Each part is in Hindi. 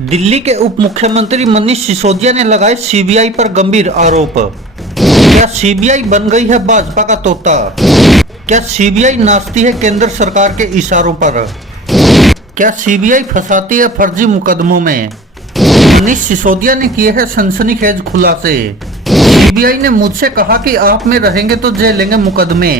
दिल्ली के उप मुख्यमंत्री मनीष सिसोदिया ने लगाए सीबीआई पर गंभीर आरोप। क्या सीबीआई बन गई है भाजपा का तोता? क्या सीबीआई नाचती है केंद्र सरकार के इशारों पर? क्या सीबीआई फंसाती है फर्जी मुकदमों में? मनीष सिसोदिया ने किए हैं सनसनीखेज खुलासे। सीबीआई ने मुझसे कहा कि आप में रहेंगे तो झेलेंगे मुकदमे,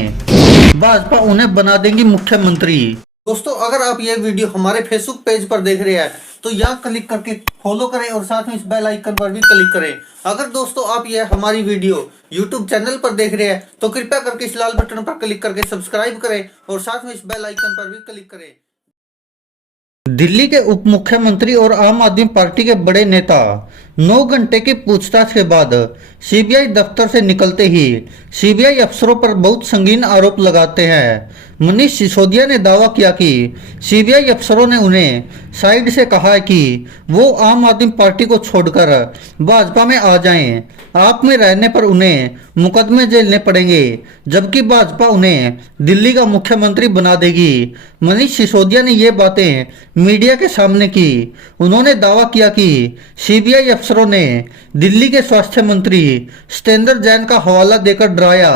भाजपा उन्हें बना देंगी मुख्यमंत्री। दोस्तों, अगर आप ये वीडियो हमारे फेसबुक पेज पर देख रहे हैं तो यहाँ क्लिक करके फॉलो करें और साथ में इस बेल आइकन पर भी क्लिक करें। अगर दोस्तों आप ये हमारी वीडियो यूट्यूब चैनल पर देख रहे हैं तो कृपया करके इस लाल बटन पर क्लिक करके सब्सक्राइब करें और साथ में इस बेल आइकन पर भी क्लिक करें। दिल्ली के उप मुख्यमंत्री और आम आदमी पार्टी के बड़े नेता 9 घंटे की पूछताछ के बाद सीबीआई दफ्तर से निकलते ही सीबीआई अफसरों पर बहुत संगीन आरोप लगाते हैं। मनीष सिसोदिया ने दावा किया कि सीबीआई अफसरों ने उन्हें साइड से कहा है कि वो आम आदमी पार्टी को छोड़कर भाजपा में आ जाएं। आप में रहने पर उन्हें मुकदमे झेलने पड़ेंगे, जबकि भाजपा उन्हें दिल्ली का मुख्यमंत्री बना देगी। मनीष सिसोदिया ने ये बातें मीडिया के सामने की। उन्होंने दावा किया कि सीबीआई अफसरों ने दिल्ली के स्वास्थ्य मंत्री सत्येंद्र जैन का हवाला देकर डराया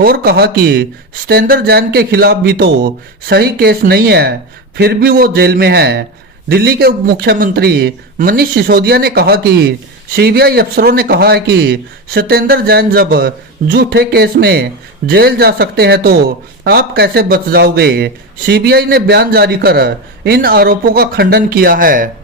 और कहा कि सत्येंद्र जैन के खिलाफ भी तो सही केस नहीं है, फिर भी वो जेल में है। दिल्ली के उप मुख्यमंत्री मनीष सिसोदिया ने कहा कि सीबीआई अफसरों ने कहा है कि सत्येंद्र जैन जब झूठे केस में जेल जा सकते हैं तो आप कैसे बच जाओगे। सीबीआई ने बयान जारी कर इन आरोपों का खंडन किया है।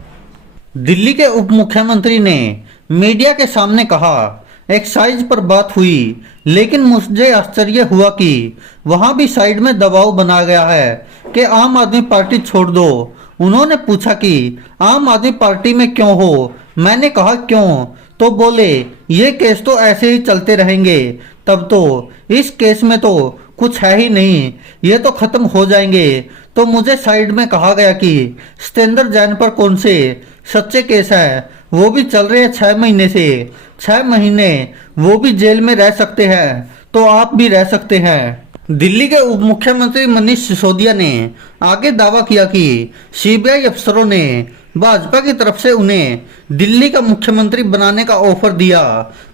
दिल्ली के उप मुख्यमंत्री ने मीडिया के सामने कहा, एक्साइज पर बात हुई, लेकिन मुझे आश्चर्य हुआ कि वहां भी साइड में दबाव बनाया गया है कि आम आदमी पार्टी छोड़ दो। उन्होंने पूछा कि आम आदमी पार्टी में क्यों हो। मैंने कहा क्यों, तो बोले ये केस तो ऐसे ही चलते रहेंगे, तब तो इस केस में तो कुछ है ही नहीं, ये तो खत्म हो जाएंगे। तो मुझे साइड में कहा गया कि सत्येंद्र जैन पर कौन से सच्चे केस है, वो भी चल रहे हैं 6 महीने से। 6 महीने वो भी जेल में रह सकते हैं तो आप भी रह सकते हैं। दिल्ली के उप मुख्यमंत्री मनीष सिसोदिया ने आगे दावा किया कि सीबीआई अफसरों ने भाजपा की तरफ से उन्हें दिल्ली का मुख्यमंत्री बनाने का ऑफर दिया।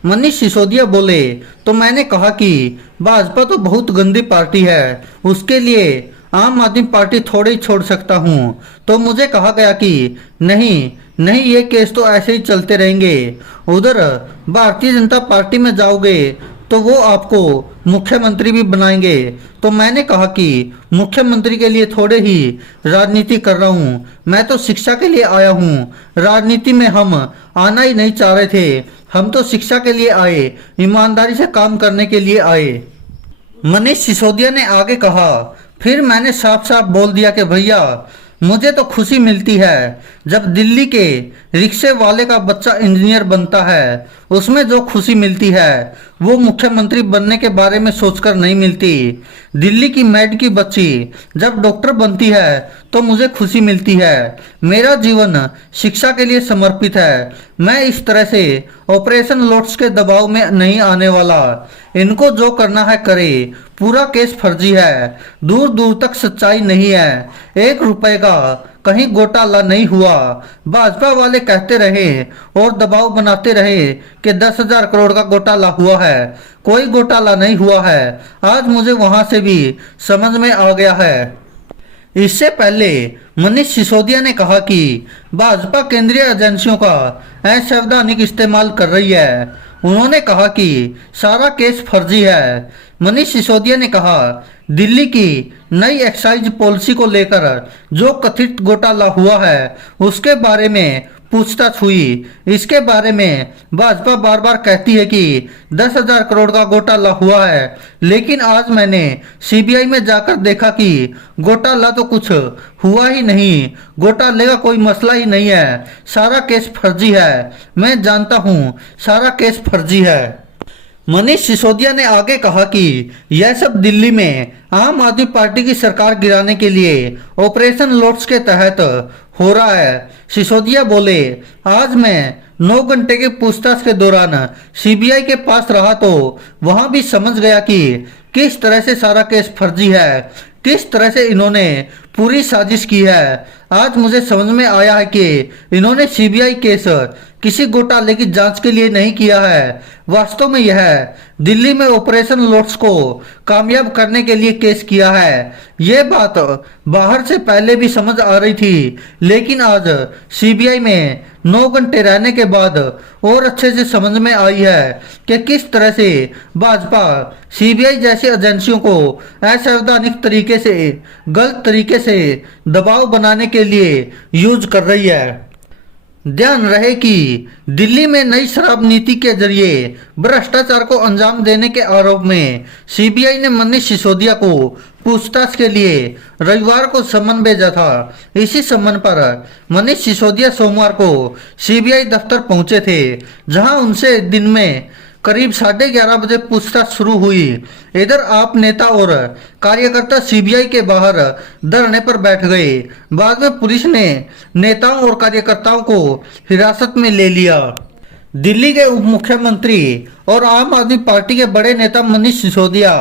मनीष सिसोदिया बोले, तो मैंने कहा कि भाजपा तो बहुत गंदी पार्टी है, उसके लिए आम आदमी पार्टी थोड़ी छोड़ सकता हूं। तो मुझे कहा गया कि नहीं नहीं, ये केस तो ऐसे ही चलते रहेंगे। उधर भारतीय जनता पार्टी में जाओगे तो वो आपको मुख्यमंत्री भी बनाएंगे। तो मैंने कहा कि मुख्यमंत्री के लिए थोड़े ही राजनीति कर रहा हूँ, मैं तो शिक्षा के लिए आया हूँ। राजनीति में हम आना ही नहीं चाह रहे थे, हम तो शिक्षा के लिए आए, ईमानदारी से काम करने के लिए आए। मनीष सिसोदिया ने आगे कहा, फिर मैंने साफ साफ बोल दिया कि भैया मुझे तो खुशी मिलती है जब दिल्ली के रिक्शे वाले का बच्चा इंजीनियर बनता है, उसमें जो खुशी मिलती है वो मुख्यमंत्री बनने के बारे में सोचकर नहीं मिलती। दिल्ली की मेड की बच्ची जब डॉक्टर बनती है तो मुझे खुशी मिलती है। मेरा जीवन शिक्षा के लिए समर्पित है। मैं इस तरह से ऑपरेशन लोटस के दबाव में नहीं आने वाला। इनको जो करना है करे, पूरा केस फर्जी है, दूर दूर तक सच्चाई नहीं है, 1 रुपए का कहीं घोटाला नहीं हुआ। भाजपा वाले कहते रहे और दबाव बनाते रहे कि 10,000 करोड़ का घोटाला हुआ है, कोई घोटाला नहीं हुआ है। आज मुझे वहां से भी समझ में आ गया है। इससे पहले मनीष सिसोदिया ने कहा कि भाजपा केंद्रीय एजेंसियों का असंवैधानिक इस्तेमाल कर रही है। उन्होंने कहा कि सारा केस फर्जी है। मनीष सिसोदिया ने कहा, दिल्ली की नई एक्साइज पॉलिसी को लेकर जो कथित घोटाला हुआ है उसके बारे में पूछताछ हुई। इसके बारे में भाजपा बार बार कहती है कि 10,000 करोड़ का घोटाला हुआ है, लेकिन आज मैंने सीबीआई में जाकर देखा कि घोटाला तो कुछ हुआ ही नहीं, घोटाले का कोई मसला ही नहीं है, सारा केस फर्जी है। मैं जानता हूँ सारा केस फर्जी है। मनीष सिसोदिया ने आगे कहा कि यह सब दिल्ली में आम आदमी पार्टी की सरकार गिराने के लिए ऑपरेशन लोटस के तहत हो रहा है। सिसोदिया बोले, आज मैं 9 घंटे के पूछताछ के दौरान सीबीआई के पास रहा तो वहां भी समझ गया कि किस तरह से सारा केस फर्जी है, किस तरह से इन्होंने पूरी साजिश की है। आज मुझे समझ में आया है कि इन्होंने सीबीआई केस किसी घोटाले की जांच के लिए नहीं किया है। वास्तव में यह दिल्ली में ऑपरेशन लोटस को कामयाब करने के लिए केस किया है। ये बात बाहर से पहले भी समझ आ रही थी, लेकिन आज सीबीआई में 9 घंटे रहने के बाद और अच्छे से समझ में आई है कि किस तरह से भाजपा सीबीआई जैसी एजेंसियों को असंवैधानिक तरीके से, गलत तरीके से दबाव बनाने के लिए यूज कर रही है। ध्यान रहे कि दिल्ली में नई शराब नीति के जरिए भ्रष्टाचार को अंजाम देने के आरोप में सीबीआई ने मनीष सिसोदिया को पूछताछ के लिए रविवार को सम्मन भेजा था। इसी सम्मन पर मनीष सिसोदिया सोमवार को सीबीआई दफ्तर पहुंचे थे, जहां उनसे दिन में करीब 11:30 बजे पूछताछ शुरू हुई। इधर आप नेता और कार्यकर्ता सीबीआई के बाहर धरने पर बैठ गए। बाद में पुलिस ने नेताओं और कार्यकर्ताओं को हिरासत में ले लिया। दिल्ली के उप मुख्यमंत्री और आम आदमी पार्टी के बड़े नेता मनीष सिसोदिया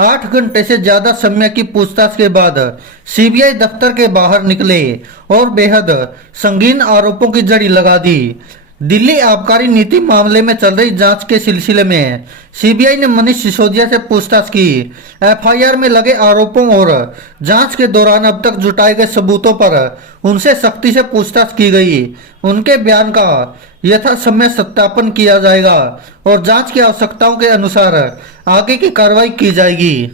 8 घंटे से ज्यादा समय की पूछताछ के बाद सीबीआई दफ्तर के बाहर निकले और बेहद संगीन आरोपों की जड़ी लगा दी। दिल्ली आबकारी नीति मामले में चल रही जांच के सिलसिले में सीबीआई ने मनीष सिसोदिया से पूछताछ की। एफआईआर में लगे आरोपों और जांच के दौरान अब तक जुटाए गए सबूतों पर उनसे सख्ती से पूछताछ की गई। उनके बयान का यथासमय सत्यापन किया जाएगा और जांच की आवश्यकताओं के अनुसार आगे की कार्रवाई की जाएगी।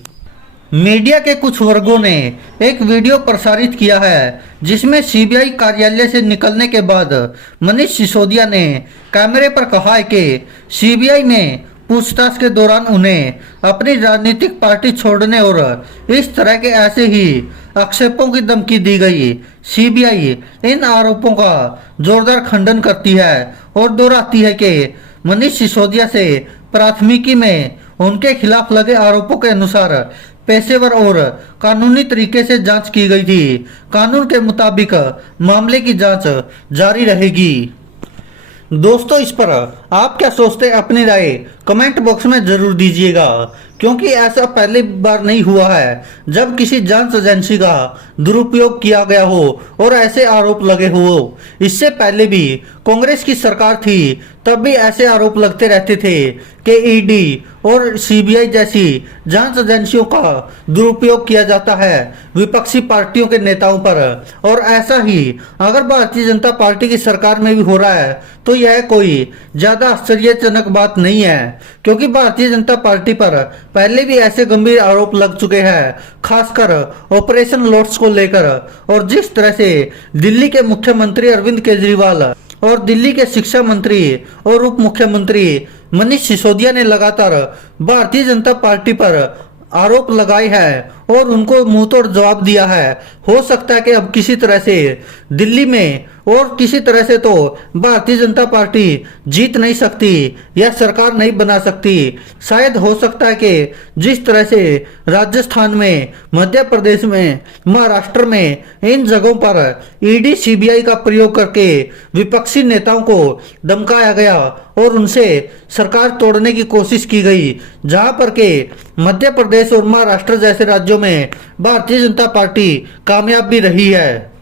मीडिया के कुछ वर्गों ने एक वीडियो प्रसारित किया है जिसमें सीबीआई कार्यालय से निकलने के बाद मनीष सिसोदिया ने कैमरे पर कहा है कि सीबीआई में पूछताछ के दौरान उन्हें अपनी राजनीतिक पार्टी छोड़ने और इस तरह के ऐसे ही आक्षेपों की धमकी दी गई। सीबीआई इन आरोपों का जोरदार खंडन करती है और दोहराती है कि मनीष सिसोदिया से प्राथमिकी में उनके खिलाफ लगे आरोपों के अनुसार पेशेवर और कानूनी तरीके से जांच की गई थी। कानून के मुताबिक मामले की जांच जारी रहेगी। दोस्तों, इस पर आप क्या सोचते हैं? अपनी राय कमेंट बॉक्स में जरूर दीजिएगा, क्योंकि ऐसा पहली बार नहीं हुआ है जब किसी जांच एजेंसी का दुरुपयोग किया गया हो और ऐसे आरोप लगे हो। इससे पहले भी कांग्रेस की सरकार थी, तब भी ऐसे आरोप लगते रहते थे कि ईडी और सीबीआई जैसी जांच एजेंसियों का दुरुपयोग किया जाता है विपक्षी पार्टियों के नेताओं पर। और ऐसा ही अगर भारतीय जनता पार्टी की सरकार में भी हो रहा है तो यह कोई ज्यादा आश्चर्यजनक बात नहीं है, क्योंकि भारतीय जनता पार्टी पर पहले भी ऐसे गंभीर आरोप लग चुके हैं, खासकर ऑपरेशन लोटस को लेकर। और जिस तरह से दिल्ली के मुख्यमंत्री अरविंद केजरीवाल और दिल्ली के शिक्षा मंत्री और उप मुख्यमंत्री मनीष सिसोदिया ने लगातार भारतीय जनता पार्टी पर आरोप लगाए हैं और उनको मुंहतोड़ जवाब दिया है। हो सकता है कि अब किसी तरह से दिल्ली में और किसी तरह से तो भारतीय जनता पार्टी जीत नहीं सकती या सरकार नहीं बना सकती। शायद हो सकता है कि जिस तरह से राजस्थान में, मध्य प्रदेश में, महाराष्ट्र में, इन जगहों पर ईडी सीबीआई का प्रयोग करके विपक्षी नेताओं को धमकाया गया और उनसे सरकार तोड़ने की कोशिश की गई, जहां पर के मध्य प्रदेश और महाराष्ट्र जैसे राज्यों में भारतीय जनता पार्टी कामयाब भी रही है।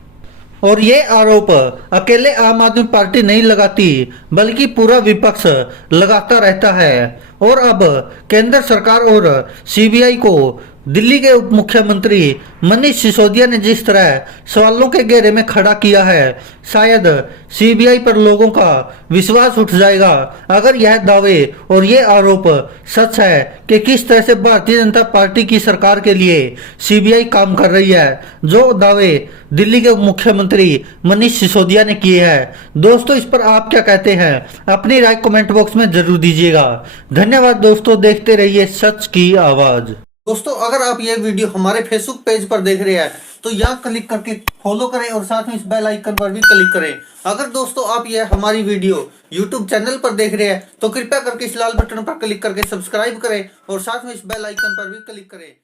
और ये आरोप अकेले आम आदमी पार्टी नहीं लगाती, बल्कि पूरा विपक्ष लगाता रहता है। और अब केंद्र सरकार और सीबीआई को दिल्ली के उप मुख्यमंत्री मनीष सिसोदिया ने जिस तरह सवालों के घेरे में खड़ा किया है, शायद सीबीआई पर लोगों का विश्वास उठ जाएगा अगर यह दावे और ये आरोप सच है कि किस तरह से भारतीय जनता पार्टी की सरकार के लिए सीबीआई काम कर रही है, जो दावे दिल्ली के उप मुख्यमंत्री मनीष सिसोदिया ने किए हैं। दोस्तों, इस पर आप क्या कहते हैं? अपनी राय कमेंट बॉक्स में जरूर दीजिएगा। धन्यवाद दोस्तों, देखते रहिए सच की आवाज। दोस्तों, अगर आप ये वीडियो हमारे फेसबुक पेज पर देख रहे हैं तो यहाँ क्लिक करके फॉलो करें और साथ में इस बेल आइकन पर भी क्लिक करें। अगर दोस्तों आप ये हमारी वीडियो यूट्यूब चैनल पर देख रहे हैं तो कृपया करके इस लाल बटन पर क्लिक करके सब्सक्राइब करें और साथ में इस बेल आइकन पर भी क्लिक करें।